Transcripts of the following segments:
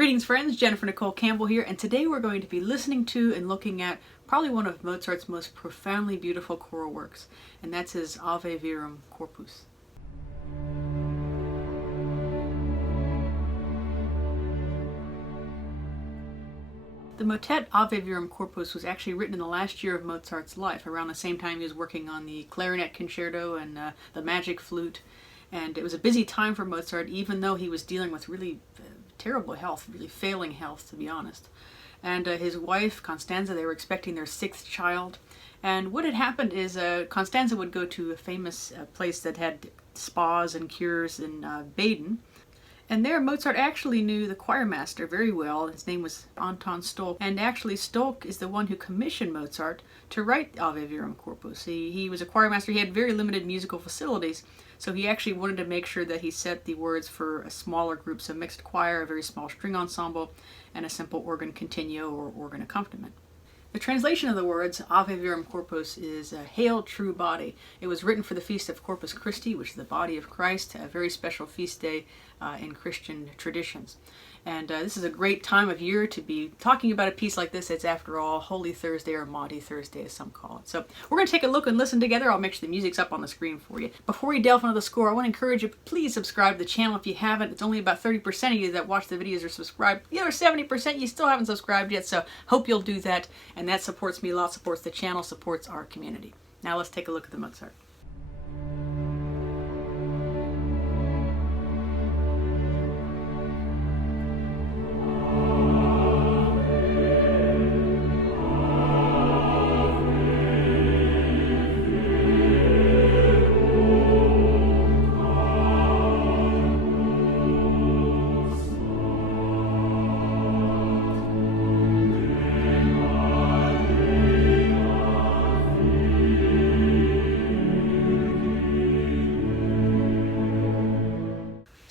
Greetings friends, Jennifer Nicole Campbell here, and today we're going to be listening to and looking at probably one of Mozart's most profoundly beautiful choral works, and that's his Ave Verum Corpus. The motet Ave Verum Corpus was actually written in the last year of Mozart's life, around the same time he was working on the clarinet concerto and the magic flute. And it was a busy time for Mozart, even though he was dealing with really terrible health, really failing health, to be honest. And his wife, Constanza, they were expecting their 6th child. And what had happened is Constanza would go to a famous place that had spas and cures in Baden. And there Mozart actually knew the choir master very well. His name was Anton Stolk. And actually Stolk is the one who commissioned Mozart to write Ave Verum Corpus. He was a choir master. He had very limited musical facilities. So he actually wanted to make sure that he set the words for a smaller groups, a mixed choir, a very small string ensemble, and a simple organ continuo or organ accompaniment. The translation of the words Ave Verum Corpus is Hail True Body. It was written for the feast of Corpus Christi, which is the body of Christ, a very special feast day in Christian traditions. And this is a great time of year to be talking about a piece like this. It's, after all, Holy Thursday, or Maundy Thursday as some call it. So we're going to take a look and listen together. I'll make sure the music's up on the screen for you. Before we delve into the score, I want to encourage you, please subscribe to the channel if you haven't. It's only about 30% of you that watch the videos are subscribed. The other 70% you still haven't subscribed yet, so hope you'll do that. And that supports me a lot, supports the channel, supports our community. Now let's take a look at the Mozart.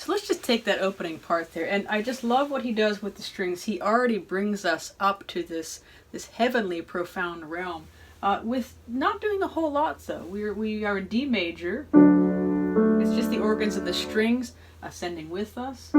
Let's just take that opening part there, and I just love what he does with the strings. He already brings us up to this heavenly, profound realm, with not doing a whole lot though. We are in D major. It's just the organs and the strings ascending with us.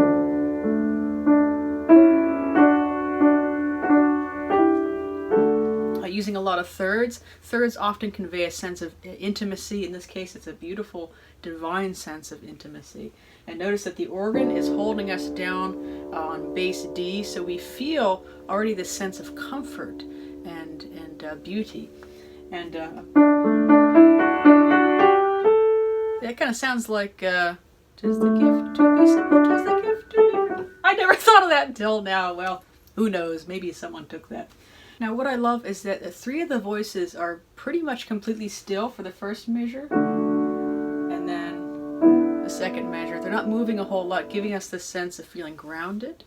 Using a lot of thirds. Thirds often convey a sense of intimacy. In this case, it's a beautiful, divine sense of intimacy. And notice that the organ is holding us down on bass D, so we feel already this sense of comfort and beauty. And that kind of sounds like, "'Tis the gift to be simple, 'tis the gift to be..." I never thought of that until now. Well, who knows? Maybe someone took that. Now what I love is that the 3 of the voices are pretty much completely still for the first measure, and then the second measure. They're not moving a whole lot, giving us this sense of feeling grounded.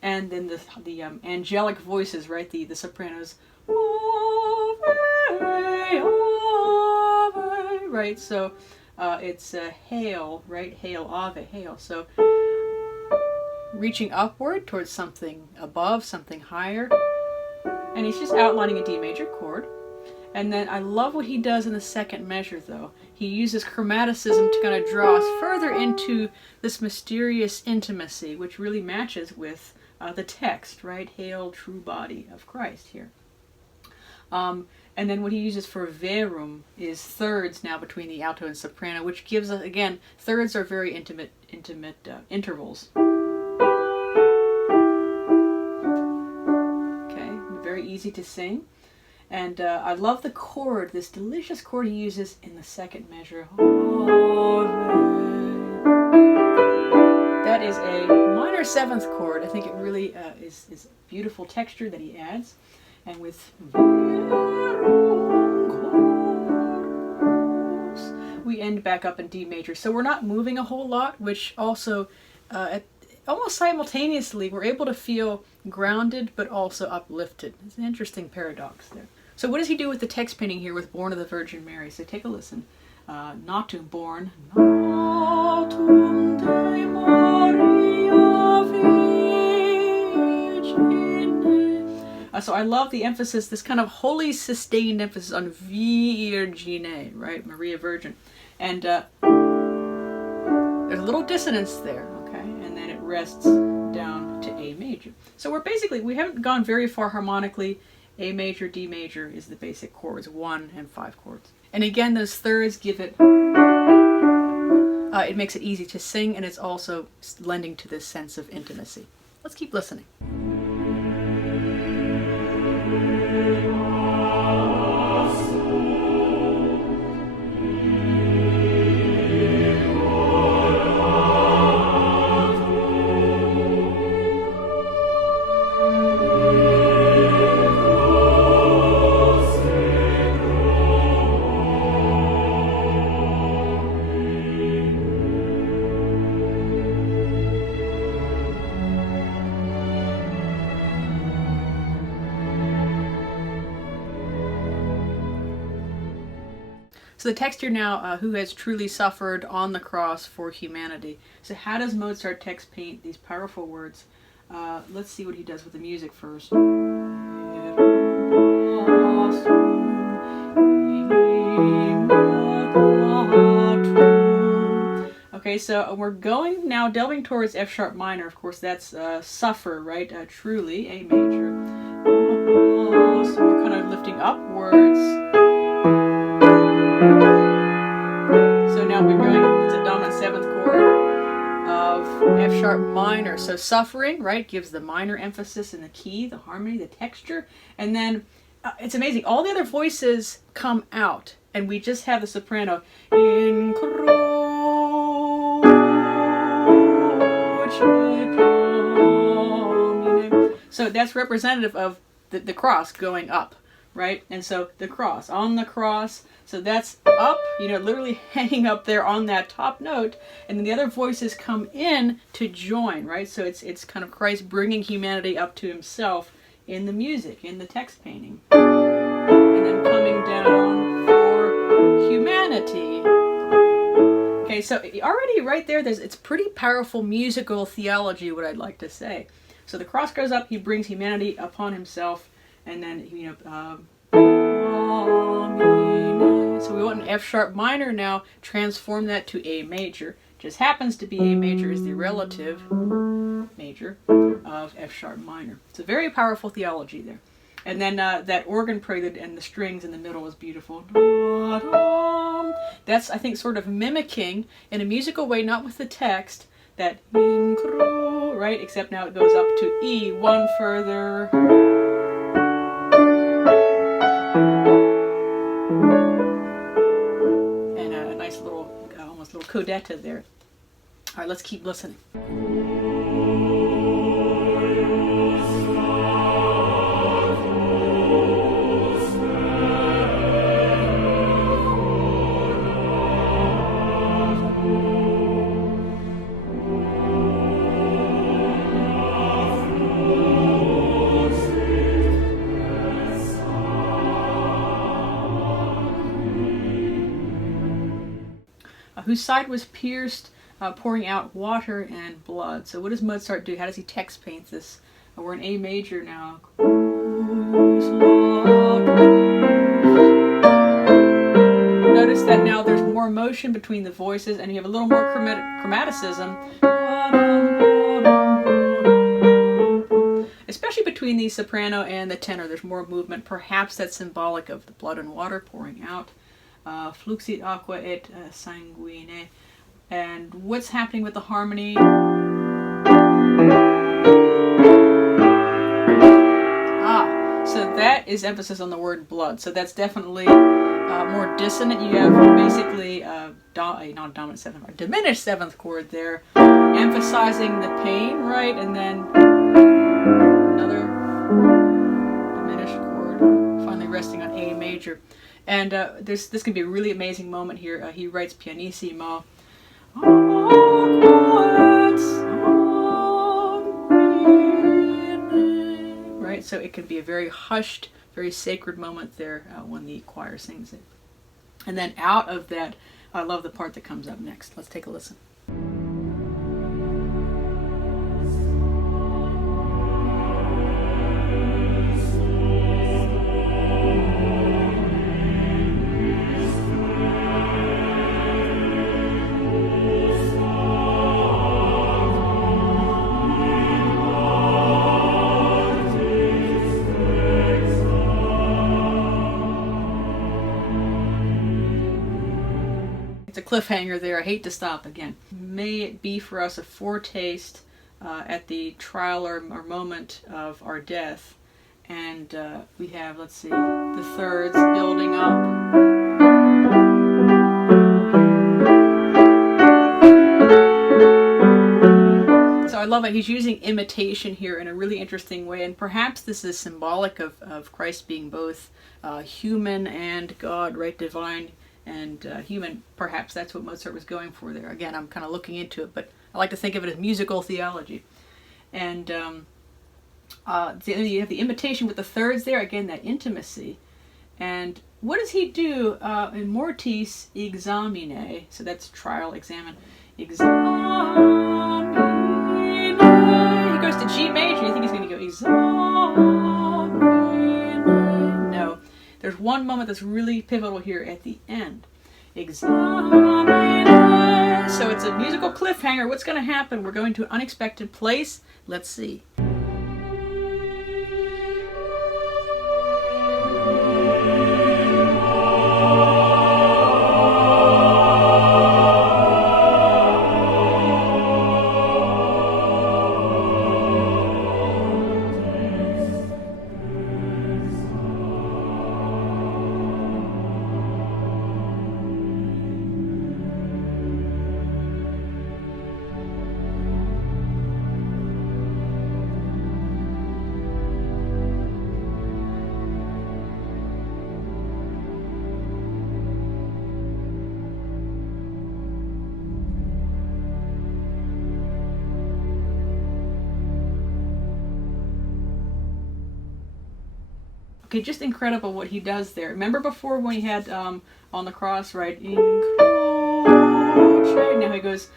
And then the angelic voices, right? The sopranos, Ave, Ave, right? So it's hail, right? Hail, Ave, hail. So reaching upward towards something above, something higher. And he's just outlining a D major chord. And then I love what he does in the second measure though. He uses chromaticism to kind of draw us further into this mysterious intimacy, which really matches with the text, right? Hail, true body of Christ here. And then what he uses for verum is thirds now between the alto and soprano, which gives us, again, thirds are very intimate intervals. Very easy to sing. And I love the chord, this delicious chord he uses in the second measure. That is a minor 7th chord. I think it really is beautiful texture that he adds. And with Verum Corpus, we end back up in D major. So we're not moving a whole lot, which also almost simultaneously, we're able to feel grounded but also uplifted. It's an interesting paradox there. So what does he do with the text painting here with Born of the Virgin Mary? So take a listen. Natum, born. Natum de Maria Virgine. So I love the emphasis, this kind of holy sustained emphasis on Virgine, right? Maria Virgin. And there's a little dissonance there, okay? And then it rests down to A major. So we haven't gone very far harmonically. A major, D major is the basic chords, 1 and 5 chords. And again, those thirds give it, it makes it easy to sing, and it's also lending to this sense of intimacy. Let's keep listening. So the text here now, who has truly suffered on the cross for humanity. So how does Mozart text paint these powerful words? Let's see what he does with the music first. Okay, so we're going now delving towards F sharp minor. Of course, that's suffer, right? Truly, A major. So we're kind of lifting upwards. So now we're going to the dominant 7th chord of F sharp minor. So suffering, right, gives the minor emphasis in the key, the harmony, the texture. And then it's amazing. All the other voices come out, and we just have the soprano. In so that's representative of the cross going up, right? And so the cross, on the cross, so that's up, literally hanging up there on that top note, and then the other voices come in to join, right? So it's kind of Christ bringing humanity up to himself in the music, in the text painting. And then coming down for humanity. Okay, so already right there, it's pretty powerful musical theology, what I'd like to say. So the cross goes up, he brings humanity upon himself, and then, so we want an F sharp minor now, transform that to A major. Just happens to be A major is the relative major of F sharp minor. It's a very powerful theology there. And then that organ prelude and the strings in the middle is beautiful. That's, I think, sort of mimicking in a musical way, not with the text, that right? Except now it goes up to E, one further. And a nice little, almost little codetta there. All right, let's keep listening. Whose side was pierced, pouring out water and blood. So what does Mozart do? How does he text paint this? We're in A major now. Notice that now there's more motion between the voices, and you have a little more chromaticism. Especially between the soprano and the tenor, there's more movement. Perhaps that's symbolic of the blood and water pouring out. Fluxit aqua et sanguine. And what's happening with the harmony? So that is emphasis on the word blood. So that's definitely more dissonant. You have basically not dominant 7th, or diminished 7th chord there, emphasizing the pain, right? And then another diminished chord, finally resting on A major. And this can be a really amazing moment here. He writes pianissimo. Right, so it can be a very hushed, very sacred moment there when the choir sings it. And then out of that, I love the part that comes up next. Let's take a listen. cliffhanger there. I hate to stop again. May it be for us a foretaste at the trial or moment of our death. And we have, let's see, the thirds building up. So I love it. He's using imitation here in a really interesting way, and perhaps this is symbolic of Christ being both human and God, right? Divine and human. Perhaps that's what Mozart was going for there. Again, I'm kind of looking into it, but I like to think of it as musical theology. And you have the imitation with the thirds there, again, that intimacy. And what does he do in Mortis examine? So that's trial, examine. Examine. He goes to G major. You think he's going to go examine? No. There's one moment that's really pivotal here at the end. Examine. So it's a musical cliffhanger. What's going to happen? We're going to an unexpected place. Let's see. Okay, just incredible what he does there. Remember before when he had on the cross, right? In croce. Now he goes.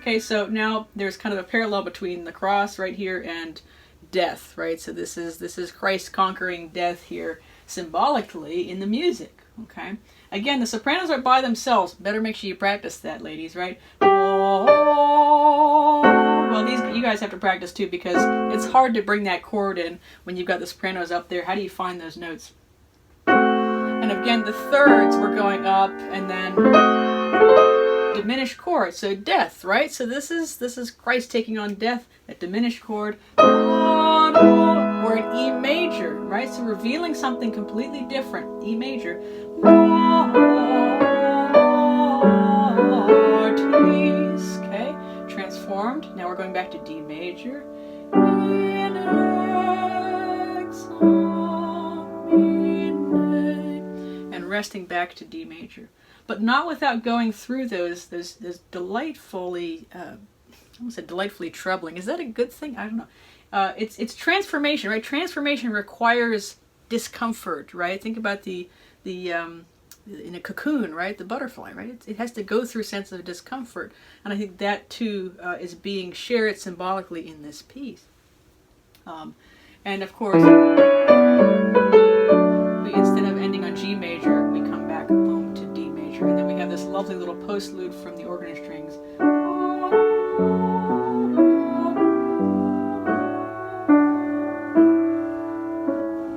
Okay, so now there's kind of a parallel between the cross right here and death, right? So this is Christ conquering death here symbolically in the music. Okay. Again, the sopranos are by themselves. Better make sure you practice that, ladies, right? Well, you guys have to practice too, because it's hard to bring that chord in when you've got the sopranos up there. How do you find those notes? And again, the thirds were going up and then diminished chord. So death, right? So this is Christ taking on death, that diminished chord. We're in E major, right? So revealing something completely different. E major. Okay, transformed. Now we're going back to D major. And resting back to D major. But not without going through those delightfully, I almost said delightfully troubling. Is that a good thing? I don't know. It's transformation, right? Transformation requires discomfort, right? Think about the in a cocoon, right? The butterfly, right? It has to go through a sense of discomfort, and I think that too is being shared symbolically in this piece. And of course, instead of ending on G major, we come back boom to D major, and then we have this lovely little postlude from the organ strings.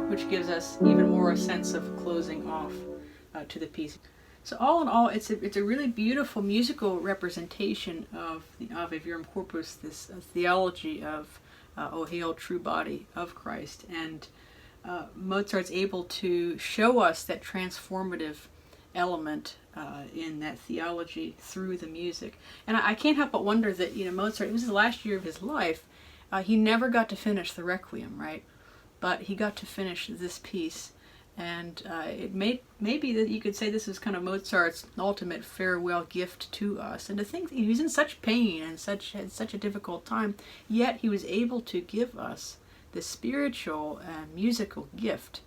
Which gives us even more a sense of closing off to the piece. So all in all, it's a really beautiful musical representation of the Ave Verum Corpus, this theology of O Hail True Body of Christ. And Mozart's able to show us that transformative element in that theology through the music. And I can't help but wonder that, Mozart, it was the last year of his life, he never got to finish the Requiem, right? But he got to finish this piece, and it may be that you could say this is kind of Mozart's ultimate farewell gift to us. And to think that he was in such pain and had such a difficult time, yet he was able to give us this spiritual and musical gift.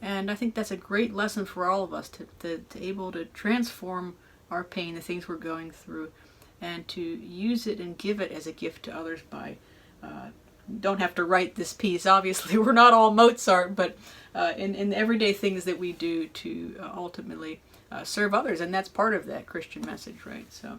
And I think that's a great lesson for all of us to able to transform our pain, the things we're going through, and to use it and give it as a gift to others by don't have to write this piece. Obviously, we're not all Mozart, but in everyday things that we do to ultimately serve others, and that's part of that Christian message, right? So,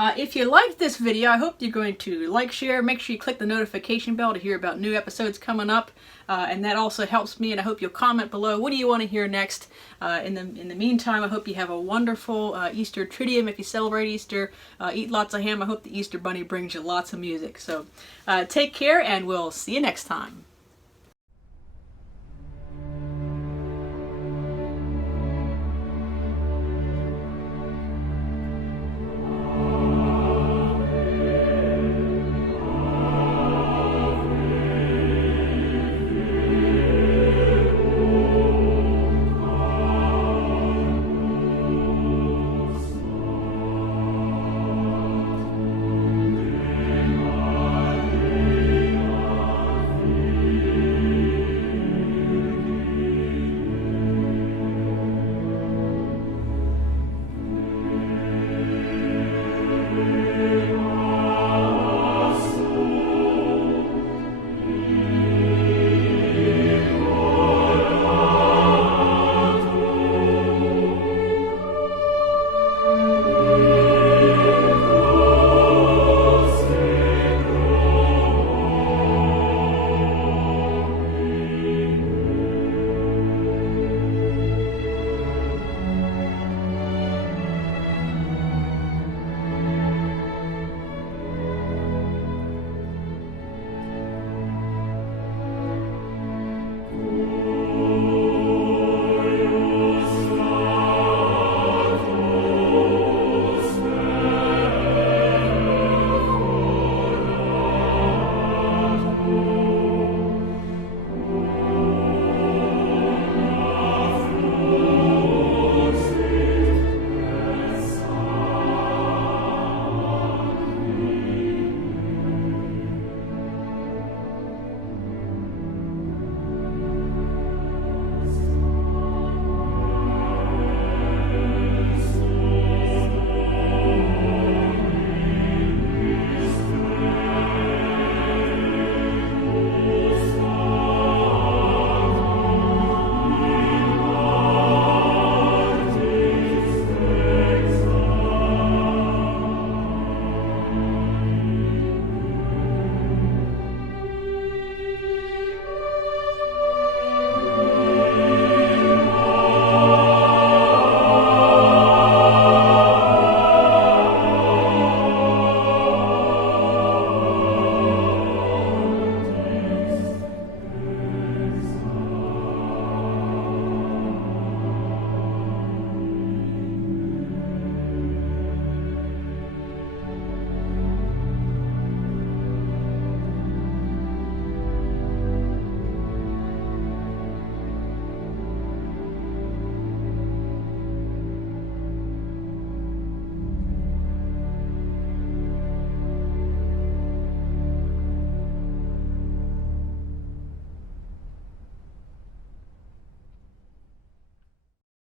If you liked this video, I hope you're going to like, share, make sure you click the notification bell to hear about new episodes coming up, and that also helps me, and I hope you'll comment below, what do you want to hear next? In the meantime, I hope you have a wonderful Easter Triduum if you celebrate Easter. Eat lots of ham. I hope the Easter Bunny brings you lots of music. So take care, and we'll see you next time.